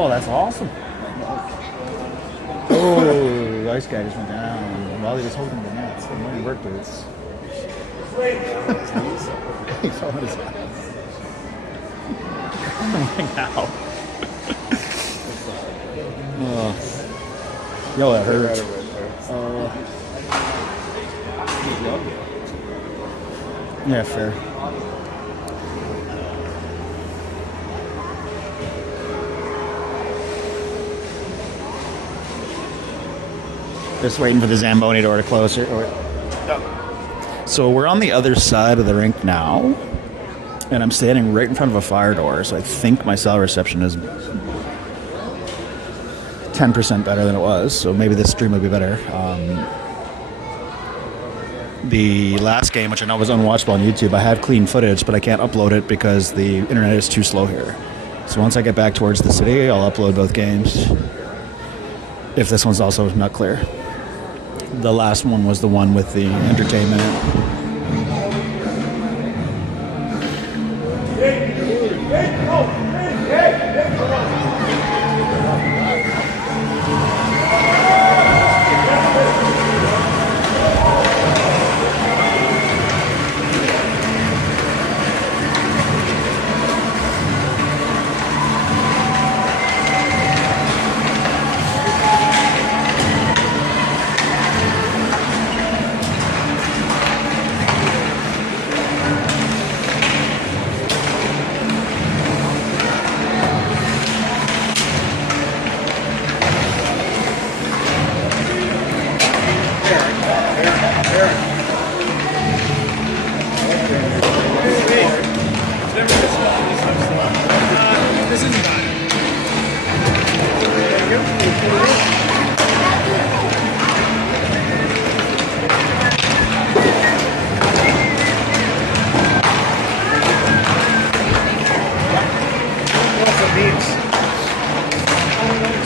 Oh, that's awesome. Oh, the ice guy just went down while he was holding the nets. I'm wearing work boots. He fell on his ass. Like how? Yo, that hurt. Yeah, fair. Just waiting for the Zamboni door to close. So we're on the other side of the rink now, and I'm standing right in front of a fire door, so I think my cell reception is 10% better than it was, so maybe this stream will be better. The last game, which I know was unwatchable on YouTube, I have clean footage, but I can't upload it because the internet is too slow here. So once I get back towards the city, I'll upload both games, if this one's also not clear. The last one was the one with the entertainment.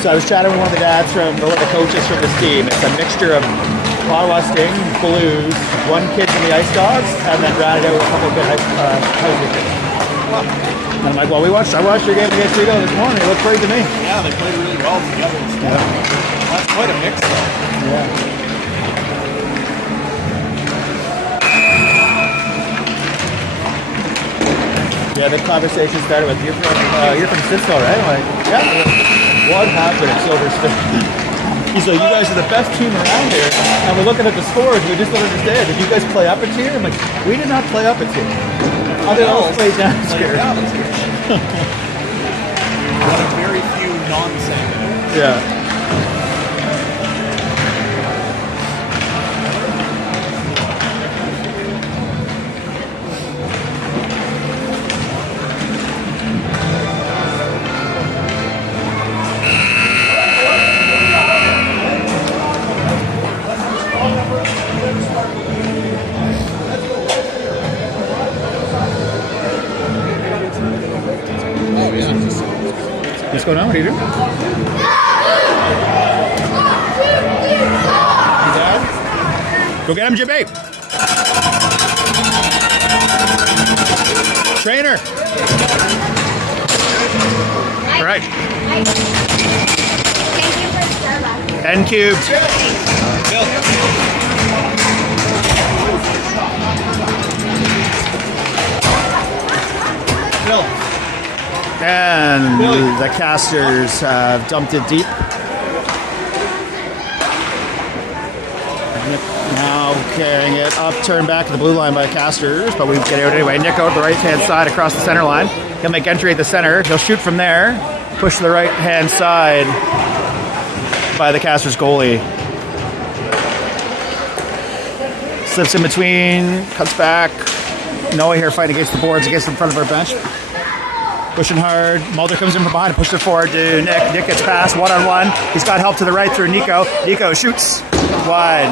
So I was chatting with one of the dads from one of the coaches from this team. It's a mixture of Ottawa Sting, Blues, one kid from the Ice Dogs, and then rounded out with a couple of good Housley kids. And I'm like, well, I watched your game against Rigo this morning. It looked great to me. Yeah, they played really well together. Yeah. That's quite a mix, though. Yeah. Yeah, the conversation started with, you're from Cisco, right? I'm like, yeah. What happened at Silver State? He's like, you guys are the best team around here. And we're looking at the scores, we just don't understand. Did you guys play up a tier? I'm like, we did not play up a tier. Other else played down a tier. One of very few non-same. Yeah. What's going on? What are you doing? Go get him, Jimmy. Trainer. All right. N cubed. Bill. And the Castors have dumped it deep. Now carrying it up, turned back to the blue line by Castors, but we get out anyway. Nick out the right-hand side across the center line. He'll make entry at the center. He'll shoot from there. Push to the right-hand side by the Castors goalie. Slips in between, cuts back. Noah here fighting against the boards, against in front of our bench. Pushing hard. Mulder comes in from behind and pushes it forward to Nick. Nick gets past one-on-one. He's got help to the right through Nico. Nico shoots wide.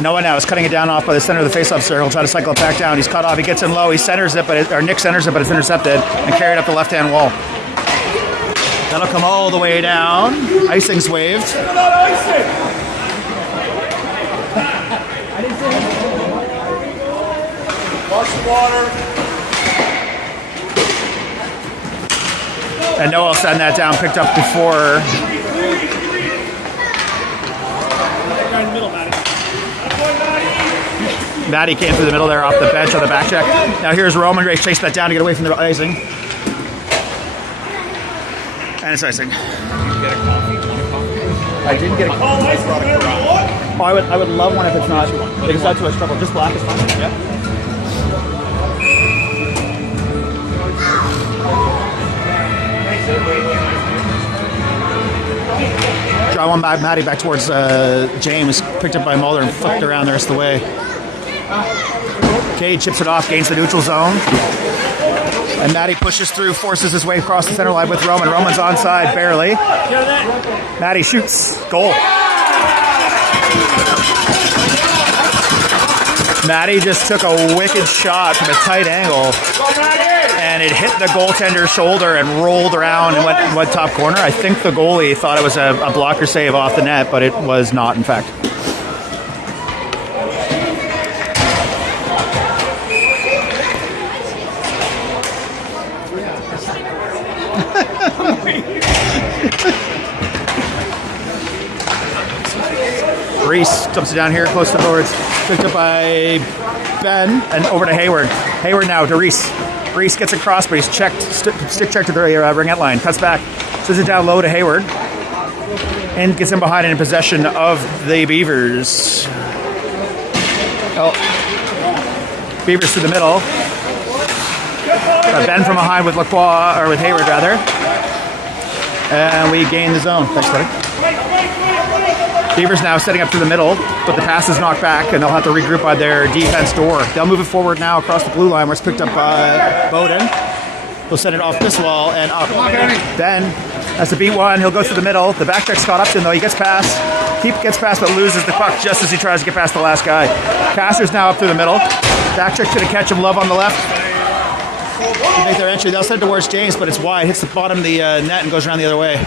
Noah now is cutting it down off by the center of the face-off circle. Try to cycle it back down. He's cut off. He gets in low. He centers it, or Nick centers it, but it's intercepted and carried up the left-hand wall. That'll come all the way down. Icing's waved. Watch the water. And Noah send that down, picked up before. Right in the middle, Matty. Matty came through the middle there off the bench on the back check. Now here's Roman Grace chasing that down to get away from the icing. And it's icing. Get a coffee? Want a coffee? I didn't get a Oh, I would love one if it's not. If it's not too much trouble. Just black is fine. Yeah. Draw one back, Matty back towards James. Picked up by Mulder and flipped around the rest of the way. Cade chips it off, gains the neutral zone. And Matty pushes through, forces his way across the center line with Roman. Roman's onside, barely. Matty shoots. Goal. Matty just took a wicked shot from a tight angle. And it hit the goaltender's shoulder and rolled around and went top corner. I think the goalie thought it was a blocker save off the net, but it was not, in fact. Reese dumps it down here close to the boards. Picked up by Ben and over to Hayward. Hayward now to Reese. Reese gets across, but he's checked, stick checked to the ringette line. Cuts back, sends it down low to Hayward, and gets him behind and in possession of the Beavers. Oh, Beavers to the middle. Ben from behind with Lacroix, or with Hayward rather, and we gain the zone. Thanks, buddy. Beavers now setting up through the middle, but the pass is knocked back, and they'll have to regroup by their defense door. They'll move it forward now across the blue line, where it's picked up by Bowden. He'll send it off this wall and up. Ben has to beat one. He'll go through the middle. The back check Scott Upton, though. He gets past. He gets past, but loses the puck just as he tries to get past the last guy. Castors now up through the middle. Back check to catch him. Love on the left. To make their entry. They'll send it towards James, but it's wide. Hits the bottom of the net and goes around the other way.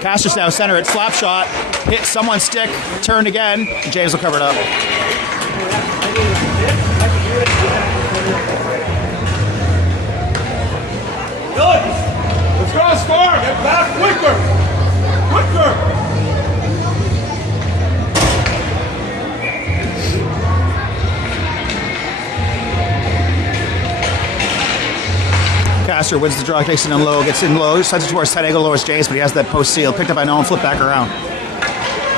Castors now center it, slap shot, hit someone's stick, turn again, James will cover it up. Let's go, score! Get back quicker! Quicker! Castor wins the draw, takes it in low, gets in low, sends it towards tight angle, lowers James, but he has that post seal. Picked up by Nolan, flip back around.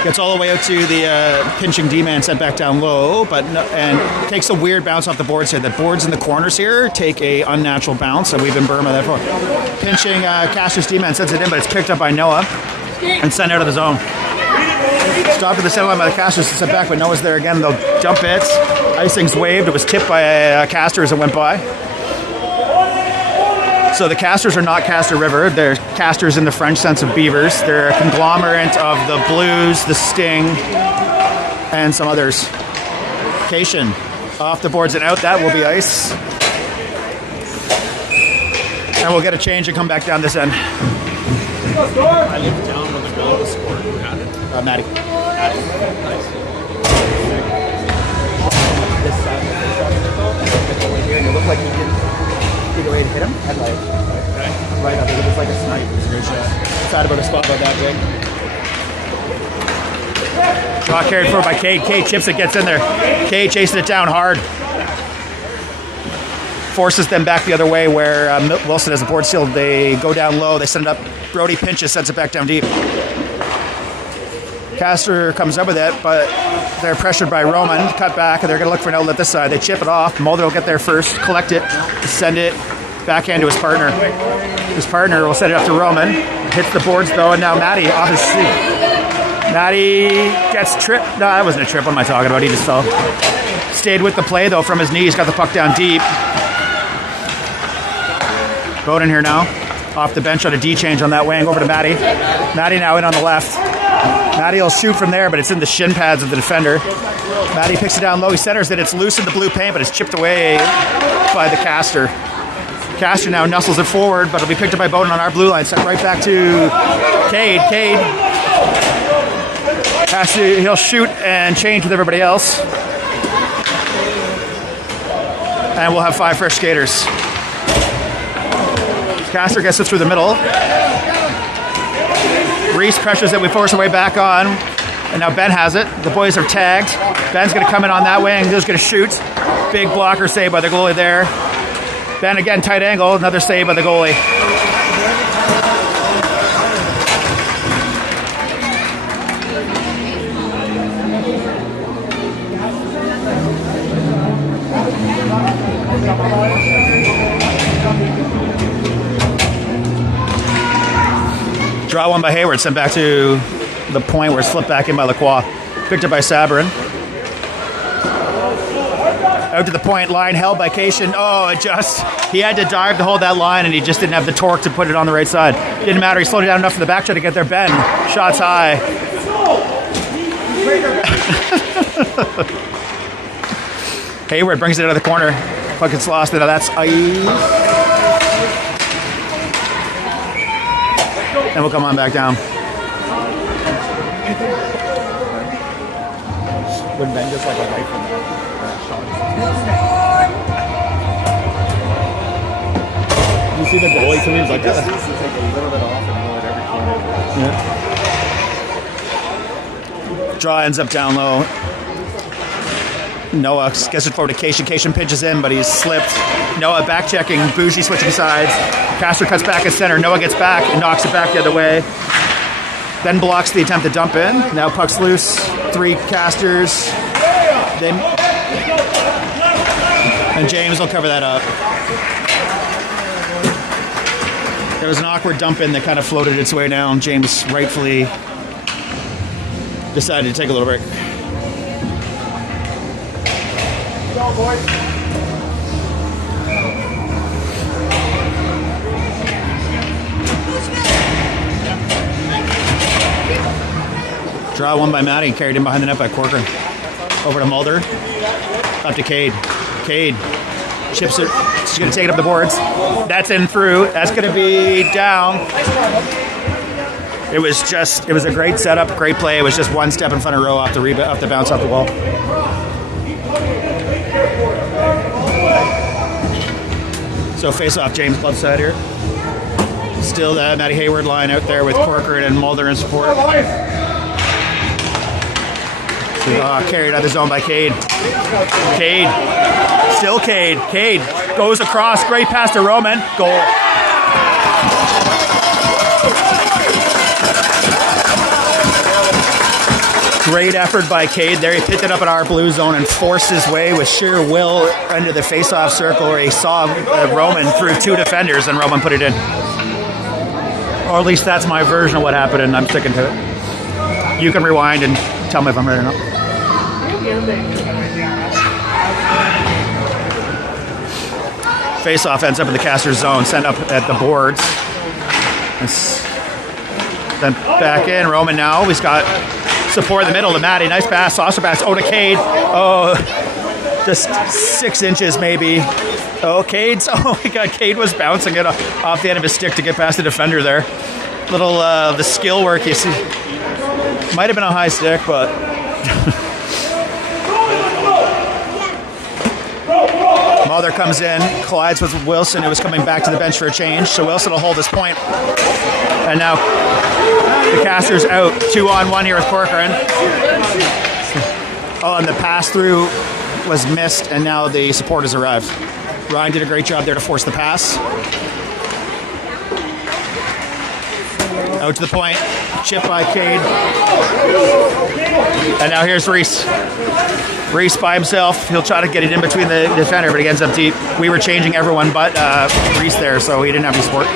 Gets all the way out to the pinching D-man, sent back down low, but and takes a weird bounce off the boards here. The boards in the corners here take a unnatural bounce, and we've been Burma that for. Pinching Castor's D-man sends it in, but it's picked up by Noah and sent out of the zone. Stopped at the center line by the Castors, sent back, but Noah's there again. They'll jump it. Icing's waved. It was tipped by Castors and went by. So the Castors are not Castor River. They're Castors in the French sense of beavers. They're a conglomerate of the Blues, the Sting, and some others. Cation off the boards and out. That will be ice. And we'll get a change and come back down this end. I looked down when the goal was scored. Who had it? Matty. Nice. This side over here. It looked like he didn't. Either way to hit him, headlight. Okay. Right up, it was like a snipe. It was a good shot. Sad about a spot about that big. Draw carried forward by Cade. Cade chips it, gets in there. Cade chasing it down hard. Forces them back the other way where Wilson has a board seal. They go down low, they send it up. Brody pinches, sends it back down deep. Castor comes up with it, but they're pressured by Roman. Cut back, and they're going to look for an outlet this side. They chip it off. Mulder will get there first, collect it, send it backhand to his partner. His partner will send it up to Roman. Hits the boards, though, and now Matty off his seat. Matty gets tripped. No, that wasn't a trip. What am I talking about? He just fell. Stayed with the play, though, from his knees. Got the puck down deep. Bowden here now. Off the bench on a D change on that wing. Over to Matty. Matty now in on the left. Matty will shoot from there, but it's in the shin pads of the defender. Matty picks it down low. He centers it. It's loose in the blue paint, but it's chipped away by the Castor. Castor now nuzzles it forward, but it'll be picked up by Bowden on our blue line. Sent right back to Cade. Cade has to, he'll shoot and change with everybody else. And we'll have 5 fresh skaters. Castor gets it through the middle. Reese pressures it. We force our way back on. And now Ben has it. The boys are tagged. Ben's going to come in on that wing. He's going to shoot. Big blocker save by the goalie there. Ben again, tight angle. Another save by the goalie. Draw one by Hayward, sent back to the point where it's flipped back in by Lacroix. Picked up by Sabrin. Out to the point, line held by Cation. Oh, he had to dive to hold that line, and he just didn't have the torque to put it on the right side. Didn't matter, he slowed it down enough for the back try to get there. Ben, shots high. Hayward brings it out of the corner. Puck gets lost, and that's ice. And we'll come on back down. When Ben just like a light from that shot. You see the goalie sometimes like this? Take a little bit off and go at every corner. Yeah. Draw ends up down low. Noah gets it forward to Cation. Cation pitches in, but he's slipped. Noah back checking. Bougie switching sides. Castor cuts back at center. Noah gets back and knocks it back the other way. Then blocks the attempt to dump in. Now puck's loose. 3 Castors. And James will cover that up. There was an awkward dump in that kind of floated its way down. James rightfully decided to take a little break. Go, boys. Draw one by Matty, carried in behind the net by Corcoran. Over to Mulder. Up to Cade. Cade chips it. She's going to take it up the boards. That's in through. That's going to be down. It was a great setup, great play. It was just one step in front of Rowe off the bounce off the wall. So face off James Club side here. Still the Matty Hayward line out there with Corcoran and Mulder in support. Carried out of the zone by Cade. Cade. Still Cade. Cade goes across. Great pass to Roman. Goal. Great effort by Cade there. He picked it up in our blue zone and forced his way with sheer will into the face-off circle where he saw Roman through 2 defenders and Roman put it in. Or at least that's my version of what happened, and I'm sticking to it. You can rewind and tell me if I'm right or not. Face-off ends up in the Castors zone, sent up at the boards. Then back in, Roman now. He's got support in the middle to Matty. Nice pass, saucer pass. Oh, to Cade. Oh, just 6 inches maybe. Oh, Cade's. Oh my God, Cade was bouncing it off the end of his stick to get past the defender there. Little the skill work you see. Might have been a high stick, but. Mulder comes in, collides with Wilson, who was coming back to the bench for a change. So Wilson will hold his point. And now the Castors out 2-on-1 here with Corcoran. Oh, and the pass through was missed, and now the supporters arrived. Ryan did a great job there to force the pass. Out to the point, chip by Cade. And now here's Reese. Reese by himself. He'll try to get it in between the defender, but he ends up deep. We were changing everyone but Reese there, so he didn't have any support.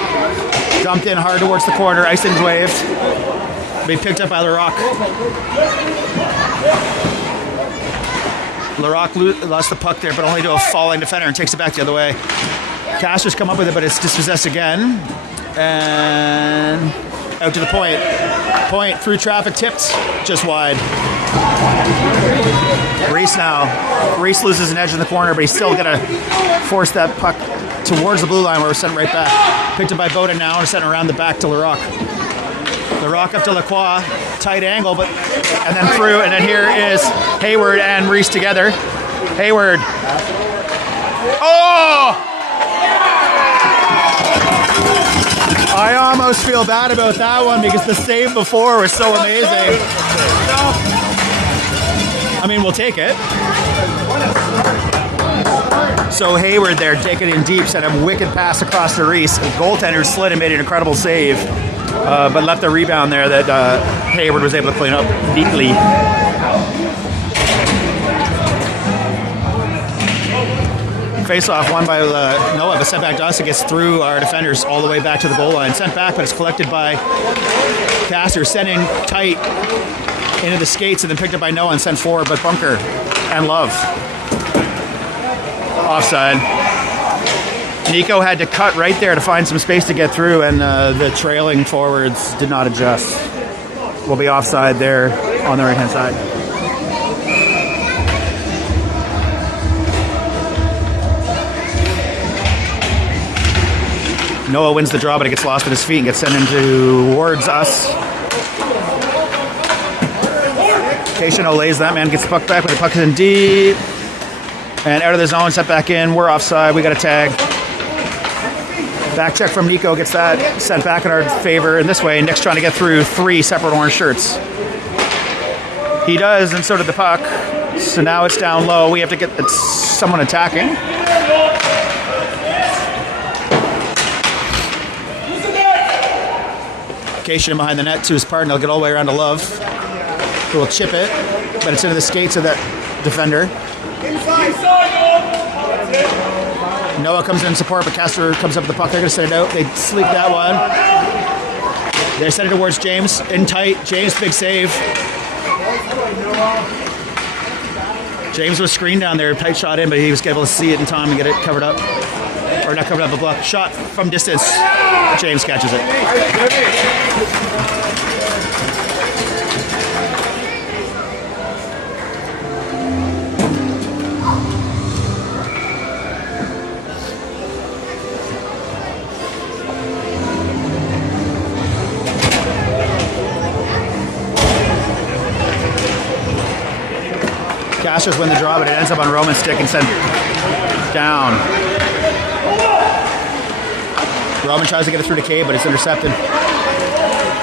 Dumped in hard towards the corner. Icing's waved. Be picked up by LaRock. LaRock lost the puck there, but only to a falling defender and takes it back the other way. Castors come up with it, but it's dispossessed again. And out to the point. Point through traffic, tipped just wide. Reese now. Reese loses an edge in the corner, but he's still going to force that puck towards the blue line where we're sent right back. Picked up by Bowden now and sent around the back to LaRock. LaRock up to Lacroix. Tight angle, and then through, and then here is Hayward and Reese together. Hayward. Oh! I almost feel bad about that one because the save before was so amazing. I mean, we'll take it. So Hayward there, taking it in deep, sent a wicked pass across the Reese. The goaltender slid and made an incredible save, but left the rebound there that Hayward was able to clean up neatly. Face-off won by Noah, but sent back to us. It gets through our defenders all the way back to the goal line. Sent back, but it's collected by Castors, sent in tight into the skates, and then picked up by Noah and sent forward, but Bunker and Love. Offside. Nico had to cut right there to find some space to get through, and the trailing forwards did not adjust. We'll be offside there on the right-hand side. Noah wins the draw, but it gets lost at his feet and gets sent in towards us. Keishano lays that man, gets the puck back, but the puck is in deep. And out of the zone, set back in. We're offside. We got a tag. Back check from Nico gets that sent back in our favor. And this way, Nick's trying to get through 3 separate orange shirts. He does, and so did the puck. So now it's down low. We have to get someone attacking. Cation behind the net to his partner. He'll get all the way around to Love. Who will chip it, but it's into the skates of that defender. Noah comes in support, but Castor comes up with the puck. They're going to send it out. They sleep that one. They send it towards James. In tight. James, big save. James was screened down there. Tight shot in, but he was able to see it in time and get it covered up. Or not covered up, a block. Shot from distance. James catches it. Castors win the draw, but it ends up on Roman's stick and sent down. Roman tries to get it through to Cade, but it's intercepted.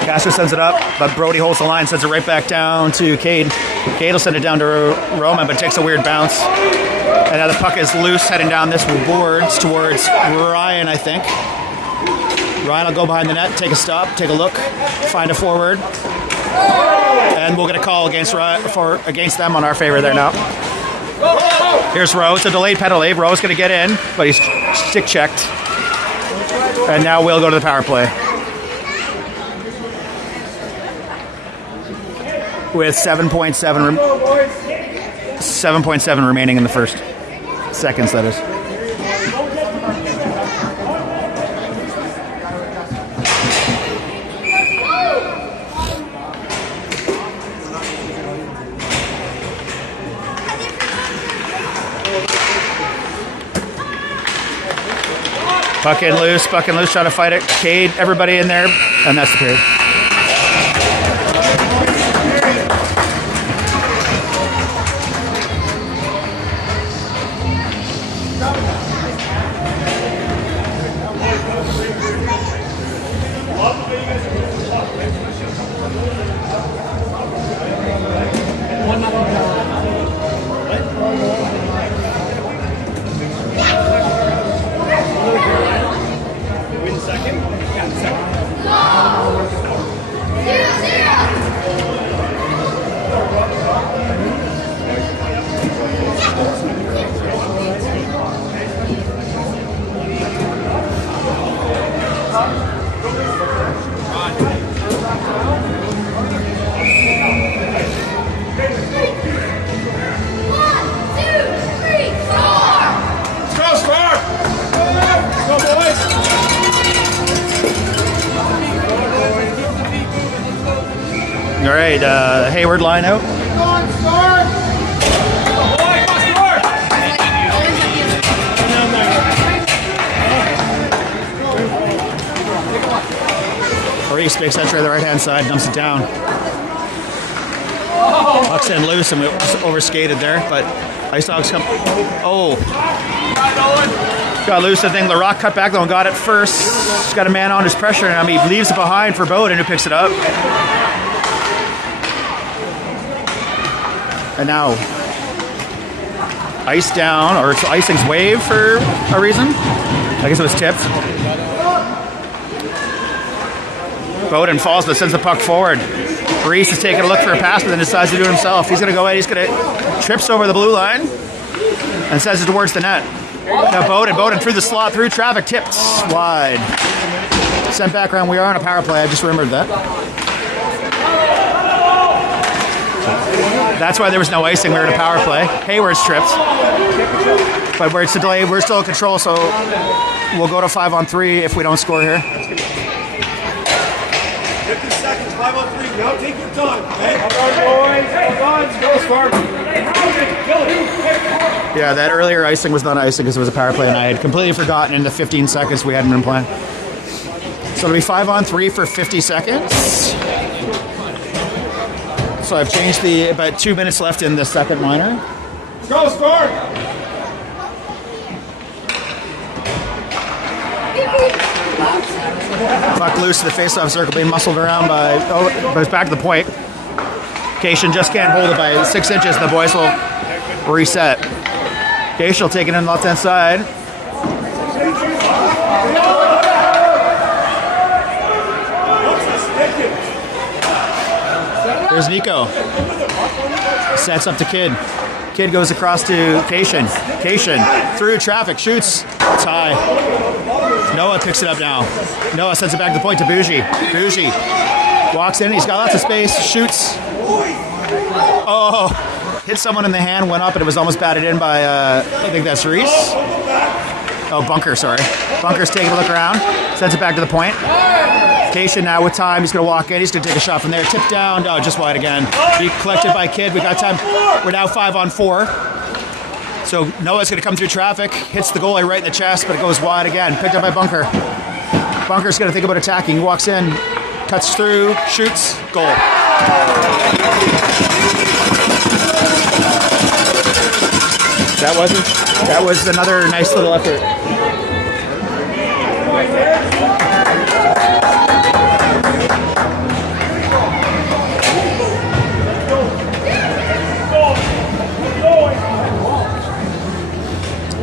Castors sends it up, but Brody holds the line, sends it right back down to Cade. Cade will send it down to Roman, but it takes a weird bounce. And now the puck is loose, heading down this boards towards Ryan, I think. Ryan will go behind the net, take a stop, take a look, find a forward. And we'll get a call against them on our favor there now. Here's Rowe. It's a delayed penalty. Rowe's going to get in, but he's stick checked. And now we'll go to the power play. With 7.7 remaining in the first. Seconds, that is. Puck in loose, trying to fight it. Cade, everybody in there, and that's the period. All right, Hayward line out. Reese makes entry on the right-hand side, dumps it down. Puck's in loose and we overskated there, but Ice Dogs come. Oh. Got loose, I think. LaRock cut back though and got it first. He's got a man on his pressure, and he leaves it behind for Bowden, who picks it up. And now, ice down, or it's icing's wave for a reason. I guess it was tipped. Bowden falls but sends the puck forward. Reese is taking a look for a pass, but then decides to do it himself. He's going to go in, he's going to trips over the blue line and sends it towards the net. Now Bowden through the slot, through traffic, tipped wide. Sent back around. We are on a power play. I just remembered that. That's why there was no icing. We were in a power play. Hayward's tripped. But it's a delay. We're still in control, so we'll go to 5-on-3 if we don't score here. 50 seconds, 5-on-3. Now take your time. Hey, yeah, that earlier icing was not icing because it was a power play, and I had completely forgotten in the 15 seconds we hadn't been playing. So it'll be 5-on-3 for 50 seconds. So I've changed about 2 minutes left in the second liner. Go, score! Puck loose to the face-off circle, being muscled around but it's back to the point. Cation just can't hold it by 6 inches, and the boys will reset. Cation will take it in the left-hand side. There's Nico. Sets up to Kid. Kid goes across to Cation. Cation through traffic, shoots. Tie. Noah picks it up now. Noah sends it back to the point to Bougie. Bougie walks in. He's got lots of space. Shoots. Oh, hit someone in the hand, went up, and it was almost batted in by, I think that's Reese. Oh, Bunker, sorry. Bunker's taking a look around. Sends it back to the point. Cation now with time. He's going to walk in. He's going to take a shot from there. Tip down. Oh, just wide again. Be collected by Kid. We got time. We're now 5-on-4. So Noah's going to come through traffic. Hits the goalie right in the chest, but it goes wide again. Picked up by Bunker. Bunker's going to think about attacking. He walks in. Cuts through. Shoots. Goal. That was another nice little effort.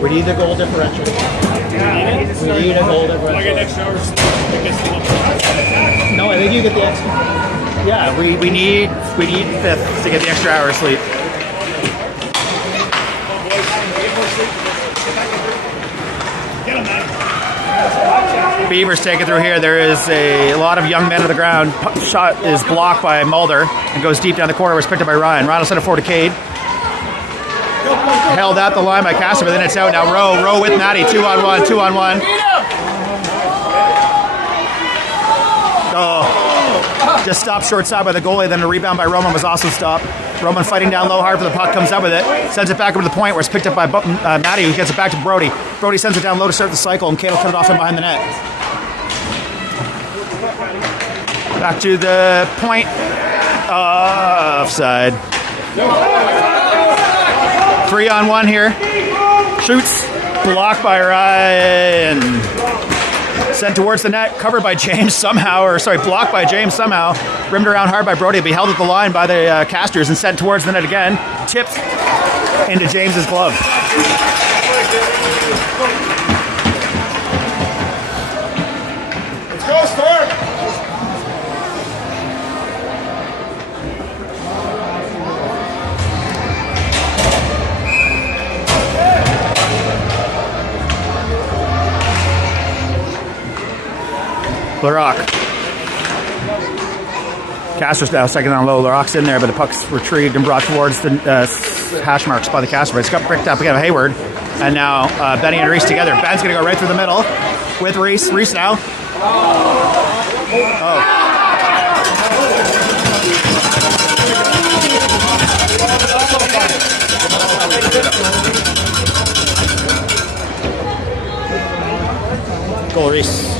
We need the goal differential. We need a goal differential. I get extra hours. No, I think you get the extra. Yeah, we need fifth to get the extra hour of sleep. Beavers take it through here. There is a lot of young men on the ground. Shot is blocked by Mulder and goes deep down the corner. Was picked up by Ryan. Ryan will send it forward to Cade. Held at the line by Castors, but then it's out now. Rowe with Matty. 2-on-1. 2-on-1. Oh. Just stopped short side by the goalie. Then the rebound by Roman was also stopped. Roman fighting down low hard for the puck. Comes up with it. Sends it back over to the point where it's picked up by Matty, who gets it back to Brody. Brody sends it down low to start the cycle, and Cade will cut it off from behind the net. Back to the point. Offside. 3-on-1 here. Shoots. Blocked by Ryan. Sent towards the net. Covered by James somehow. Blocked by James somehow. Rimmed around hard by Brody. Be held at the line by the Castors and sent towards the net again. Tipped into James's glove. Let's go, Storm! LaRock. Castors now second on low. LaRock's in there, but the puck's retrieved and brought towards the hash marks by the Castors. It's got picked up again by Hayward. And now Benny and Reese together. Ben's going to go right through the middle with Reese. Reese now. Oh. Goal, Reese.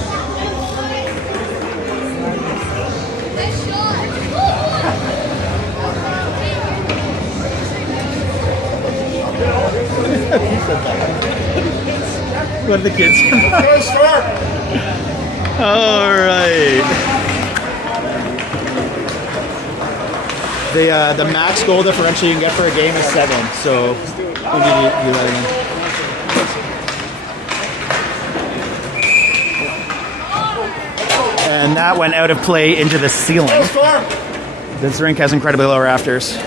What are the kids? All right. The max goal differential you can get for a game is 7. So we need to do that again. And that went out of play into the ceiling. This rink has incredibly low rafters.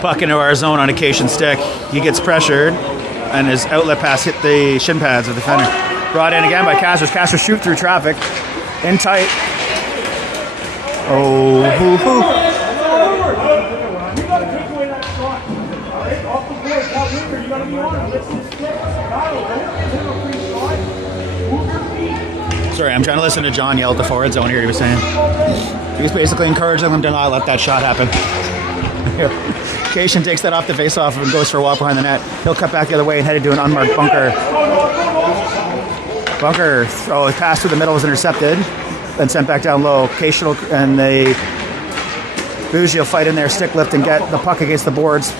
Puck into our zone on occasion stick. He gets pressured, and his outlet pass hit the shin pads of the defender. Brought in again by Castors. Castors shoot through traffic. In tight. Oh, hoo, hoo. Sorry, I'm trying to listen to John yell at the forward zone here. He was saying he was basically encouraging them to not let that shot happen. Cation takes that off the face-off and goes for a walk behind the net. He'll cut back the other way and head into an unmarked bunker. Bunker. Oh, his pass through the middle was intercepted. Then sent back down low. Cation and the Bougie will fight in there, stick lift, and get the puck against the boards.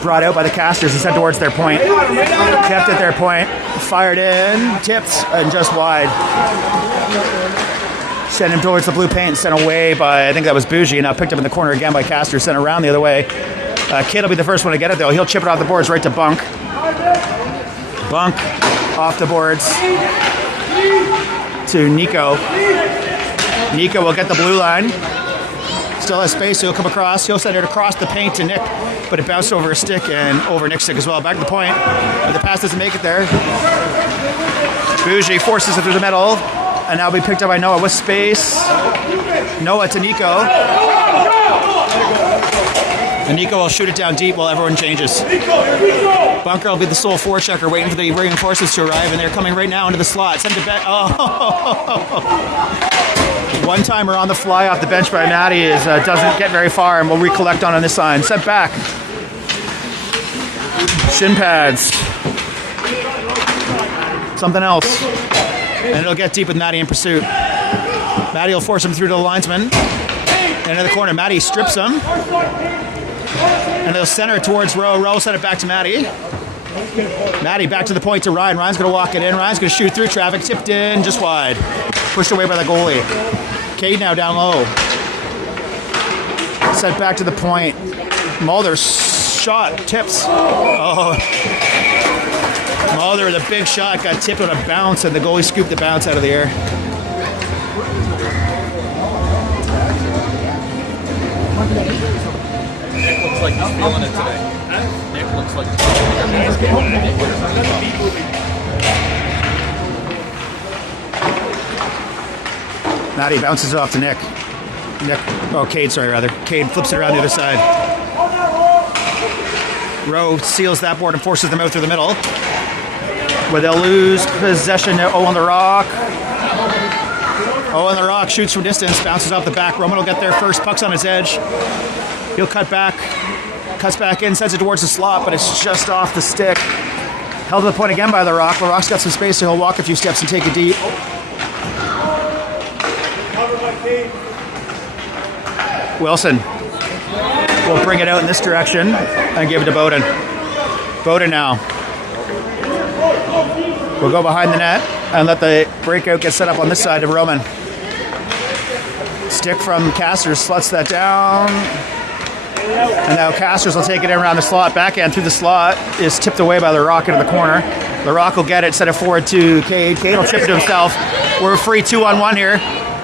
Brought out by the Castors and sent towards their point. Kept at their point. Fired in. Tipped and just wide. Sent him towards the blue paint, sent away by, I think that was Bougie, and now picked up in the corner again by Castors, sent around the other way. Kid will be the first one to get it, though. He'll chip it off the boards right to Bunk. Bunk off the boards to Nico. Nico will get the blue line. Still has space, so he'll come across. He'll send it across the paint to Nick, but it bounced over a stick and over Nick's stick as well. Back to the point, but the pass doesn't make it there. Bougie forces it through the middle. And now be picked up by Noah with space. Noah to Nico. And Nico will shoot it down deep while everyone changes. Bunker will be the sole forechecker waiting for the reinforcements to arrive, and they're coming right now into the slot. Send to Ben. Oh. One-timer on the fly off the bench by Matty doesn't get very far, and we'll recollect on this line. Sent back. Shin pads. Something else. And it'll get deep with Matty in pursuit. Matty will force him through to the linesman. And in the corner, Matty strips him. And they'll center it towards Rowe. Rowe will send it back to Matty. Matty back to the point to Ryan. Ryan's going to walk it in. Ryan's going to shoot through traffic. Tipped in, just wide. Pushed away by the goalie. Cade now down low. Sent back to the point. Mulder's shot. Tips. Oh. Mulder with a big shot, got tipped on a bounce, and the goalie scooped the bounce out of the air. Nick looks like he's feeling it today. Nick looks like he's feeling it. Matty bounces it off to Nick. Cade, rather. Cade flips it around the other side. Rowe seals that board and forces them out through the middle. Where they'll lose possession. Oh, on the rock. Oh, on the rock. Shoots from distance. Bounces off the back. Roman will get there first. Puck's on his edge. He'll cut back. Cuts back in. Sends it towards the slot, but it's just off the stick. Held to the point again by the rock. The rock's got some space, so he'll walk a few steps and take it deep. Wilson will bring it out in this direction and give it to Bowden. Bowden now. We'll go behind the net and let the breakout get set up on this side of Roman. Stick from Castors, sluts that down. And now Castors will take it in around the slot. Backhand through the slot is tipped away by the Rock into the corner. The Rock will get it, set it forward to Cade. Cade will chip it to himself. We're free 2-on-1 here.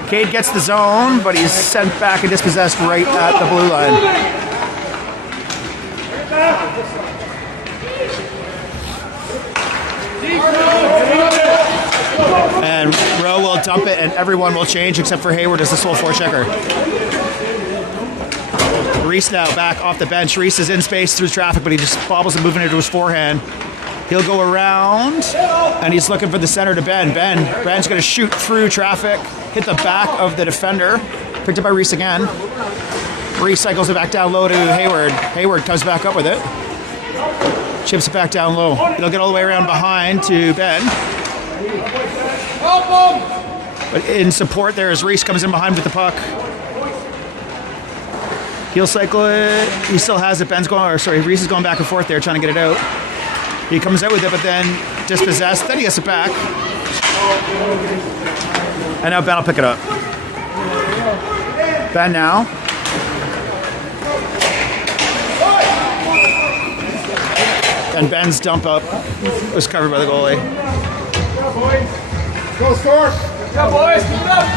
Cade gets the zone, but he's sent back and dispossessed right at the blue line. And Rowe will dump it, and everyone will change except for Hayward as the sole forechecker. Reese now back off the bench. Reese is in space through traffic, but he just bobbles and moving into his forehand. He'll go around, and he's looking for the center to Ben. Ben's going to shoot through traffic, hit the back of the defender. Picked up by Reese again. Reese cycles it back down low to Hayward. Hayward comes back up with it. Chips it back down low. It'll get all the way around behind to Ben. But in support there as Reese comes in behind with the puck. He'll cycle it. He still has it. Reese is going back and forth there trying to get it out. He comes out with it, but then dispossessed. Then he gets it back. And now Ben will pick it up. Ben now. And Ben's dump up was covered by the goalie. Go, Stars! Good job, boys! Keep it up!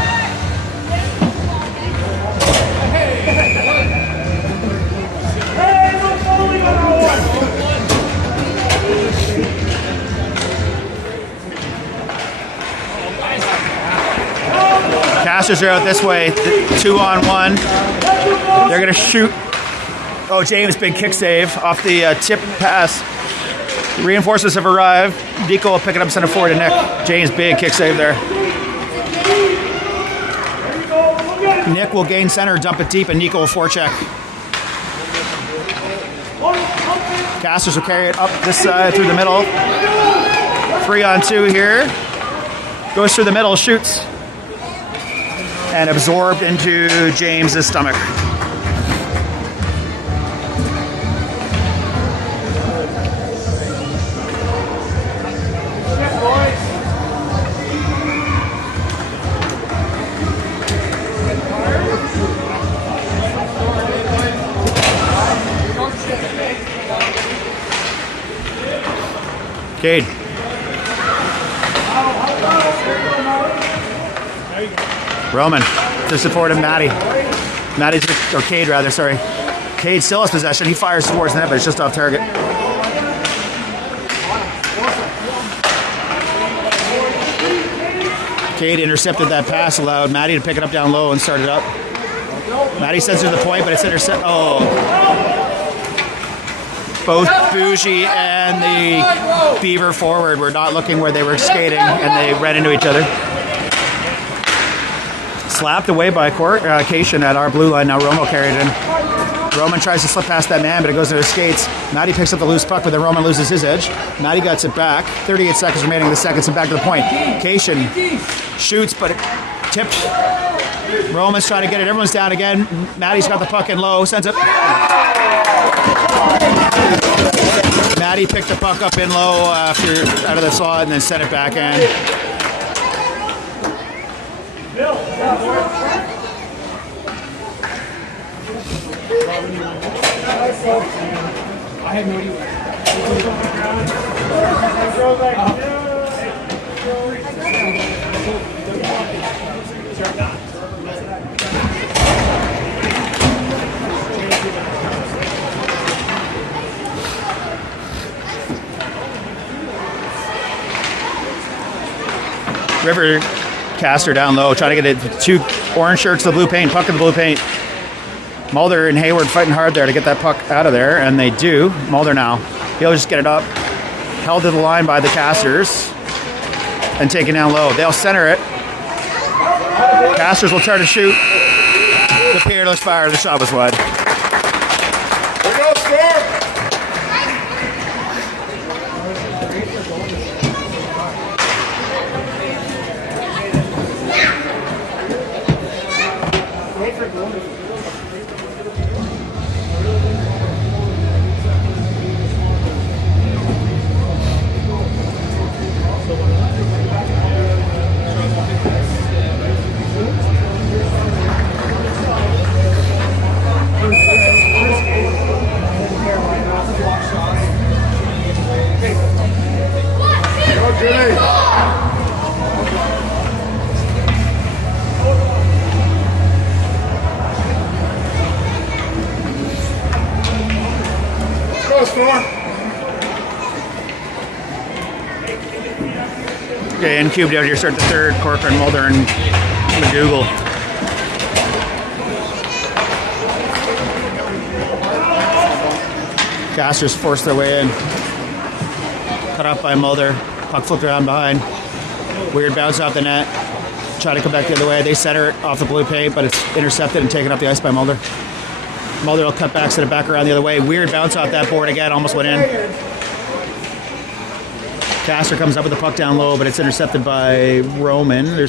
Castors are out this way, 2-on-1. They're going to shoot. Oh, James, big kick save off the tip pass. Reinforcements have arrived. Nico will pick it up, send it forward to Nick. James, big kick save there. Nick will gain center, dump it deep, and Nico will forecheck. Castors will carry it up this side through the middle. 3-on-2 here. Goes through the middle, shoots. And absorbed into James's stomach. Cade. Roman to support him, Matty. Or Cade rather, sorry. Cade still has possession. He fires towards net, but it's just off target. Cade intercepted that pass, allowed Matty to pick it up down low and start it up. Matty sends it to the point, but it's intercepted. Oh. Both Bougie and the Beaver forward were not looking where they were skating, and they ran into each other. Slapped away by Cation at our blue line. Now Romo carried it in. Roman tries to slip past that man, but it goes to his skates. Matty picks up the loose puck, but then Roman loses his edge. Matty gets it back. 38 seconds remaining in the seconds, and back to the point. Cation shoots, but it tipped. Roman's trying to get it. Everyone's down again. Matty's got the puck in low. Sends it. Matty picked the puck up in low after out of the slot and then sent it back in. I had no idea. River Castor down low, trying to get it. Two orange shirts to the blue paint, puck in the blue paint. Mulder and Hayward fighting hard there to get that puck out of there, and they do. Mulder now. He'll just get it up. Held to the line by the Castors and taken down low. They'll center it. Castors will try to shoot. The peerless fire. The shot was wide. Here goes, score! Okay, and cubed out here, start the third. Corcoran, Mulder, and McDougall. Castors forced their way in. Cut off by Mulder. Puck flipped around behind. Weird bounce off the net. Try to come back the other way. They center it off the blue paint, but it's intercepted and taken up the ice by Mulder. Mulder will cut back, set it back around the other way. Weird bounce off that board again, almost went in. Castor comes up with the puck down low, but it's intercepted by Roman. Noah.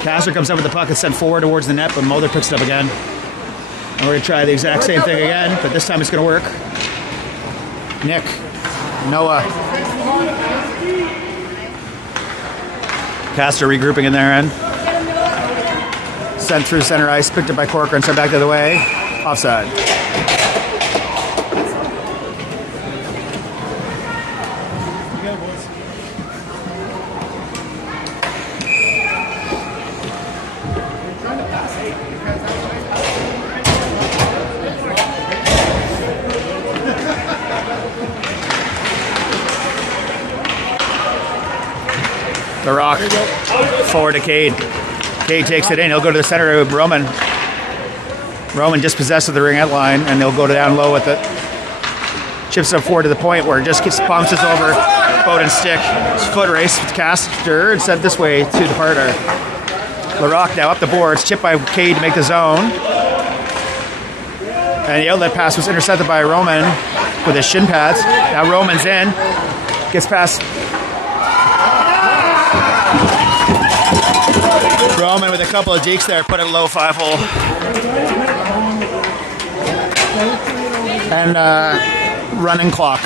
Castor comes up with the puck and sent forward towards the net, but Mulder picks it up again. And we're going to try the exact same thing again, but this time it's going to work. Nick. Noah. Castor regrouping in their end. Sent through center ice, picked up by Corcoran, sent back the other way. Offside. The Rock forward to Cade. Cade takes it in. He'll go to the center of Roman. Roman dispossessed of the ringette line, and they'll go down low with it. Chips it up forward to the point where it just bounces over Bowden's stick. Foot race with Castor and sent this way to the partner. LaRock now up the boards. Chipped by Cade to make the zone. And the outlet pass was intercepted by Roman with his shin pads. Now Roman's in. Gets past Roman with a couple of dekes there, put it low 5-hole. And running clock.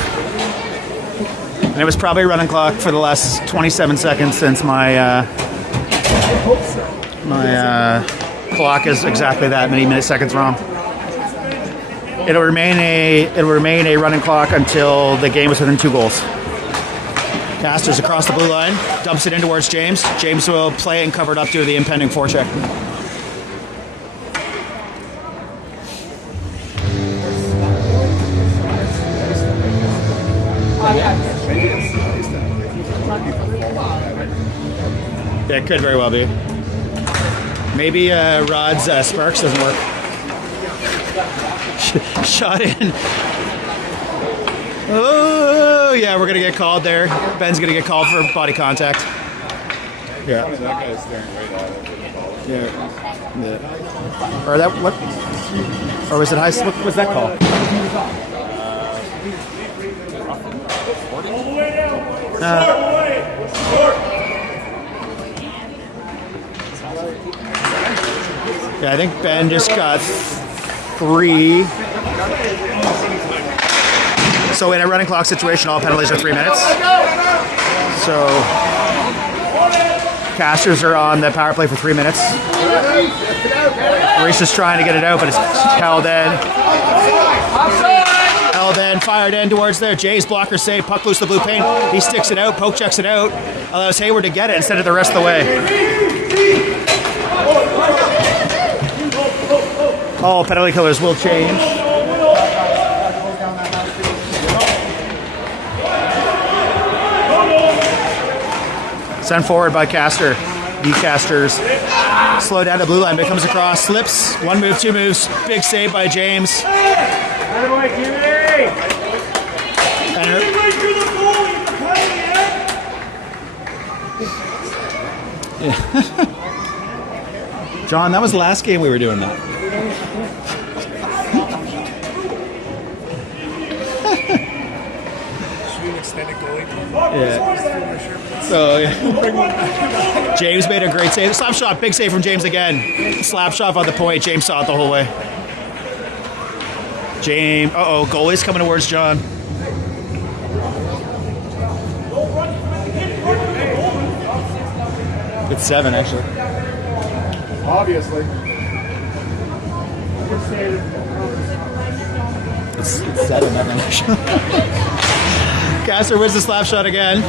And it was probably running clock for the last 27 seconds since my clock is exactly that many milliseconds wrong. It'll remain a running clock until the game is within 2 goals. Castors across the blue line, dumps it in towards James. James will play it and cover it up to the impending forecheck. Yeah, it could very well be. Maybe Rod's Sparks doesn't work. Shot in. Oh, yeah, we're going to get called there. Ben's going to get called for body contact. Yeah. That guy's staring right at it. Yeah. Or that, what? Or was it high? What was that call? Yeah, I think Ben just got 3. So in a running clock situation, all penalties are 3 minutes. So Castors are on the power play for 3 minutes. Reese is trying to get it out, but it's held in. Held in, fired in towards there. Jay's blocker save, puck loose the blue paint. He sticks it out, poke checks it out. Allows Hayward to get it and send it the rest of the way. All penalty killers will change. Sent forward by Castor. The Castors. Slow down the blue line, but comes across, slips. 1 move, 2 moves. Big save by James. John, that was the last game we were doing that. Yeah. So yeah. James made a great save. Slap shot, big save from James again. Slap shot on the point. James saw it the whole way. James, goalie's coming towards John. It's 7 actually. Obviously. It's 7, not actually. Castor wins the slap shot again.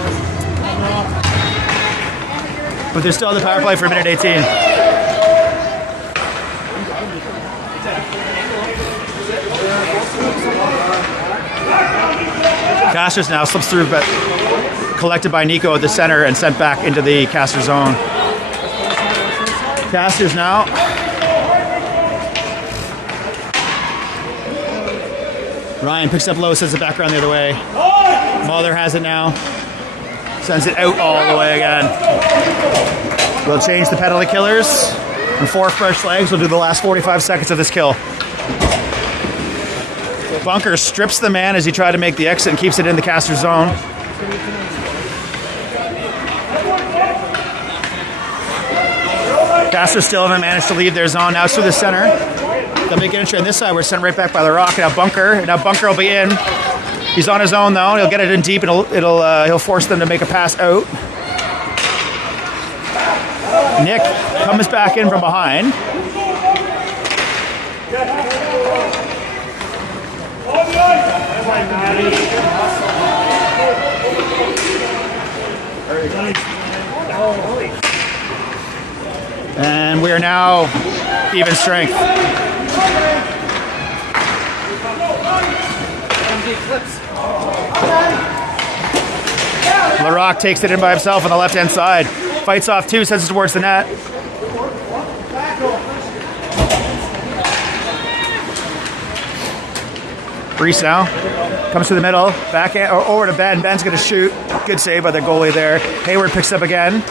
But they're still on the power play for a minute 18. Castors now slips through, but collected by Nico at the center and sent back into the Castor zone. Castors now. Ryan picks up low, sends it back around the other way. Mulder has it now. Sends it out all the way again. We'll change the penalty killers. And 4 fresh legs will do the last 45 seconds of this kill. Bunker strips the man as he tried to make the exit and keeps it in the Castors zone. Castors still haven't managed to leave their zone. Now it's through the center. They'll make an entry on this side. We're sent right back by the rock. Now Bunker will be in. He's on his own though. He'll get it in deep, and he'll force them to make a pass out. Nick comes back in from behind. And we are now even strength. LaRock takes it in by himself on the left-hand side. Fights off two, sends it towards the net. Reese now comes to the middle, back over to Ben. Ben's going to shoot. Good save by the goalie there. Hayward picks up again,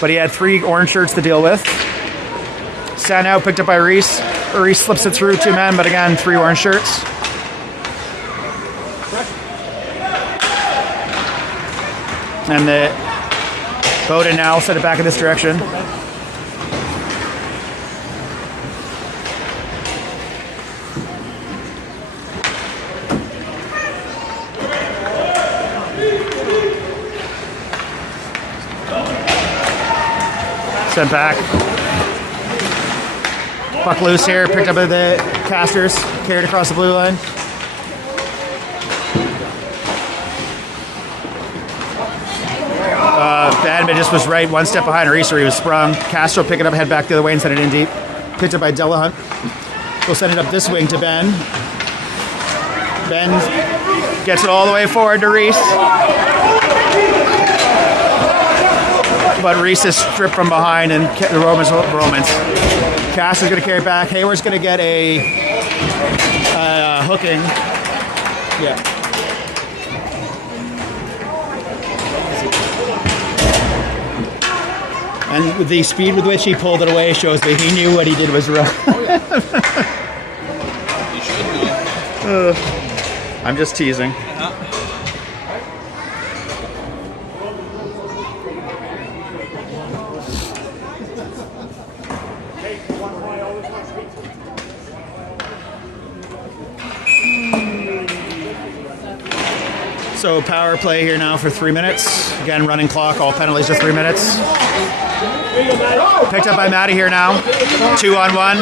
but he had 3 orange shirts to deal with. Stand out, picked up by Reese. Reese slips it through 2 men, but again, 3 orange shirts. And the Bowden now set it back in this direction. Sent back. Puck loose here, picked up by the Castors, carried across the blue line. Badman just was right, 1 step behind Reese where he was sprung. Castro pick it up, head back the other way and send it in deep. Picked up by Delahunt. We'll send it up this wing to Ben. Ben gets it all the way forward to Reese. But Reese is stripped from behind, and the Romans. Castle's going to carry it back. Hayward's going to get a hooking. Yeah. And the speed with which he pulled it away shows that he knew what he did was wrong. I'm just teasing. So power play here now for 3 minutes. Again, running clock, all penalties are 3 minutes. Picked up by Matty here now. 2-on-1.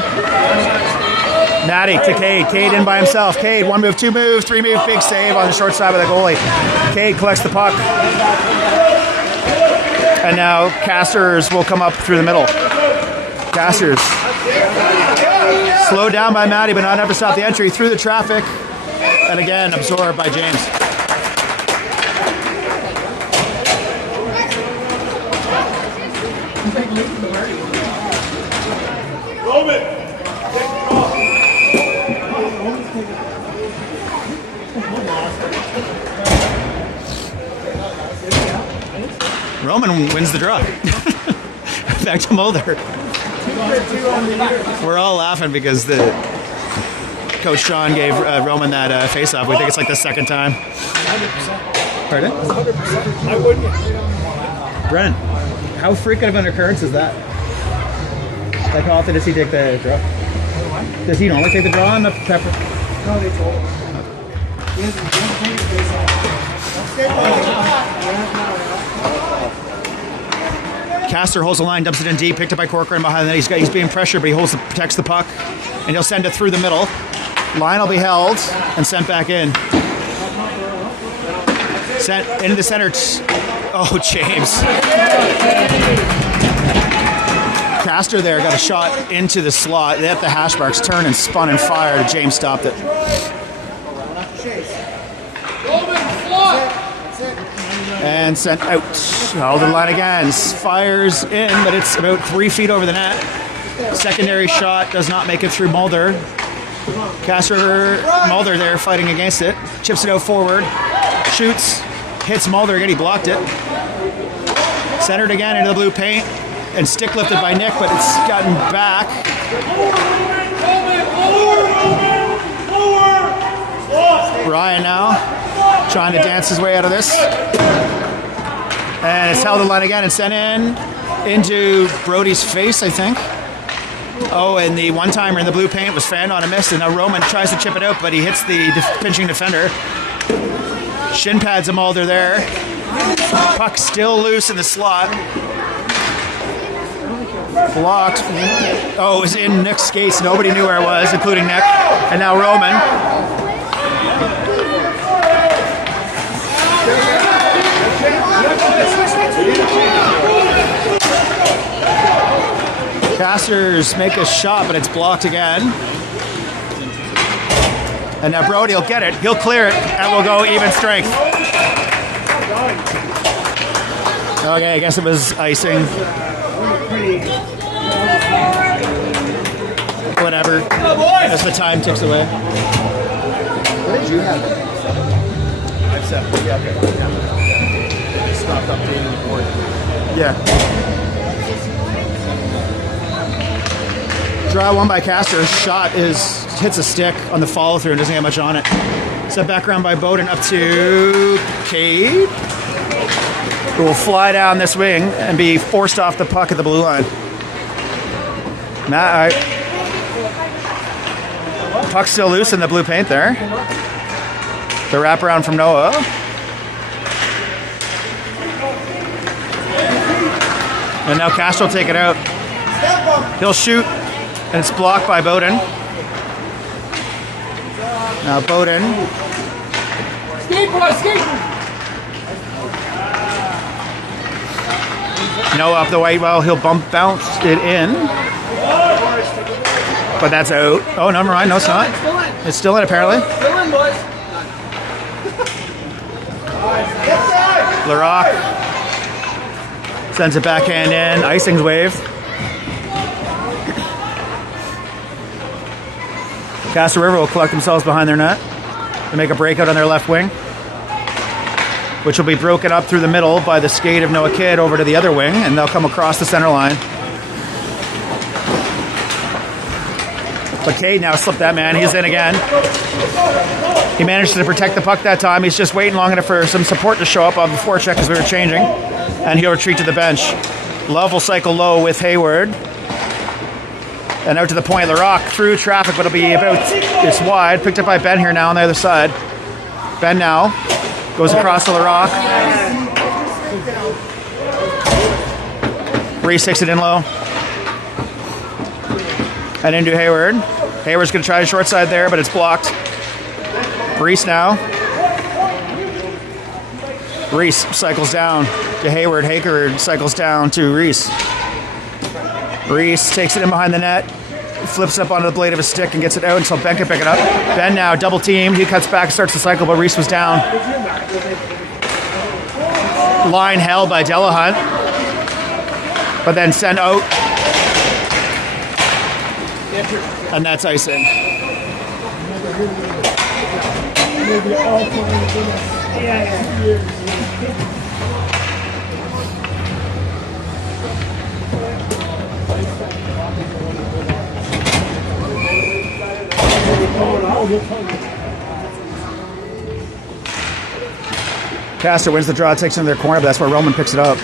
Matty to Cade. Cade in by himself. Cade, 1 move, 2 move, 3 move, big save on the short side of the goalie. Cade collects the puck. And now Castors will come up through the middle. Castors. Slowed down by Matty, but not enough to stop the entry. Through the traffic. And again, absorbed by James. Roman wins the draw. Back to Mulder. We're all laughing because the Coach Sean gave Roman that face-off. We think it's like the second time. 100%. Pardon? 100%. I wouldn't. Brennan, how freaking of an occurrence is that? Like, how often does he take the draw? Does he normally take the draw on the pepper? No, they told him. He hasn't taken the face-off. Castor holds the line, dumps it in deep, picked up by Corcoran behind that. He's being pressured, but he protects the puck, and he'll send it through the middle. Line will be held and sent back in. Sent into the center. Oh, James. Castor there got a shot into the slot. They had the hash marks turn and spun and fired. James stopped it. And sent out. Held the line again. Fires in, but it's about 3 feet over the net. Secondary shot does not make it through Mulder. Mulder there fighting against it. Chips it out forward. Shoots. Hits Mulder again. He blocked it. Centered again into the blue paint. And stick lifted by Nick, but it's gotten back. Ryan now trying to dance his way out of this. And it's held in line again and sent in into Brody's face, I think. Oh, and the one-timer in the blue paint was fanned on a miss, and now Roman tries to chip it out, but he hits the pinching defender. Shin pads him all, they're there. Puck still loose in the slot. Blocked. Oh, it was in Nick's skates. Nobody knew where it was, including Nick. And now Roman. Castors make a shot, but it's blocked again. And now Brody will get it. He'll clear it, and we'll go even strength. Okay, I guess it was icing. Whatever. As the time ticks away. What did you have? I've set. Yeah, okay. Stopped updating the board. Yeah. Draw one by Castors. Shot hits a stick on the follow through and doesn't get much on it. Set background by Bowden up to Cade, who will fly down this wing and be forced off the puck at the blue line. Puck's still loose in the blue paint there. The wraparound from Noah. And now Castro will take it out. He'll shoot, and it's blocked by Bowden. Now Bowden. Noah up the white well, he'll bounce it in. But that's out. Oh, never mind. No, it's not. It's still in, apparently. Still in, boys. LaRock sends it backhand in. Icing's wave. Castor River will collect themselves behind their net to make a breakout on their left wing, which will be broken up through the middle by the skate of Noah Kidd over to the other wing, and they'll come across the center line. But Cade now slipped that man. He's in again. He managed to protect the puck that time. He's just waiting long enough for some support to show up on the forecheck as we were changing. And he'll retreat to the bench. Love will cycle low with Hayward. And out to the point, LaRock through traffic, but it'll be it's wide. Picked up by Ben here now on the other side. Ben now goes across to LaRock. Reese takes it in low. And into Hayward. Hayward's going to try the short side there, but it's blocked. Reese now. Reese cycles down to Hayward. Hayward cycles down to Reese. Reese takes it in behind the net. Flips up onto the blade of his stick and gets it out until Ben can pick it up. Ben now double team. He cuts back, starts the cycle, but Reese was down. Line held by Delahunt. But then sent out. And that's icing. Castor wins the draw, takes it in their corner, but that's where Roman picks it up.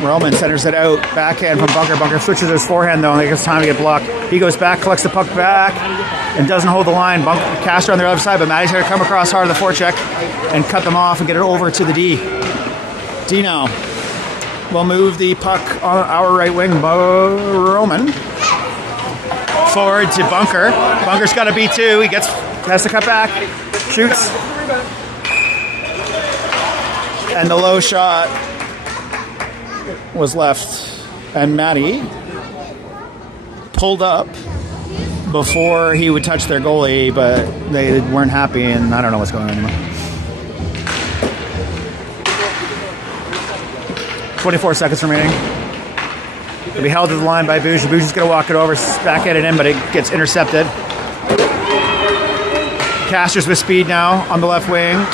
Roman centers it out, backhand from Bunker. Bunker switches his forehand though, and it gets time to get blocked. He goes back, collects the puck back, and doesn't hold the line. Castro on the other side, but Matty's going to come across hard of the forecheck and cut them off and get it over to the D. D now will move the puck on our right wing. Roman forward to Bunker. Bunker's got a B2. He has to cut back, shoots, and the low shot was left, and Matty pulled up before he would touch their goalie, but they weren't happy, and I don't know what's going on anymore. 24 seconds remaining. It'll be held to the line by Bouge. Bouge is going to walk it over, backhand it in, but it gets intercepted. Castors with speed now on the left wing.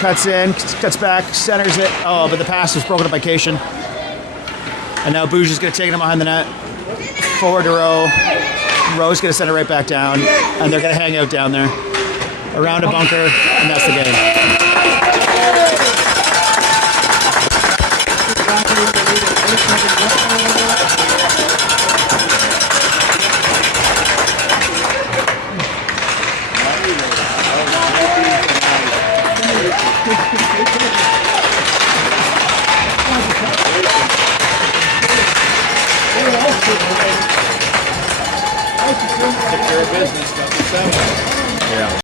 Cuts in, cuts back, centers it. Oh, but the pass was broken up by Cation. And now Bouge is going to take it behind the net. Forward to Rowe. Rowe's going to send it right back down. And they're going to hang out down there. around a bunker, and that's the game. Secure business, got the 7. Yeah.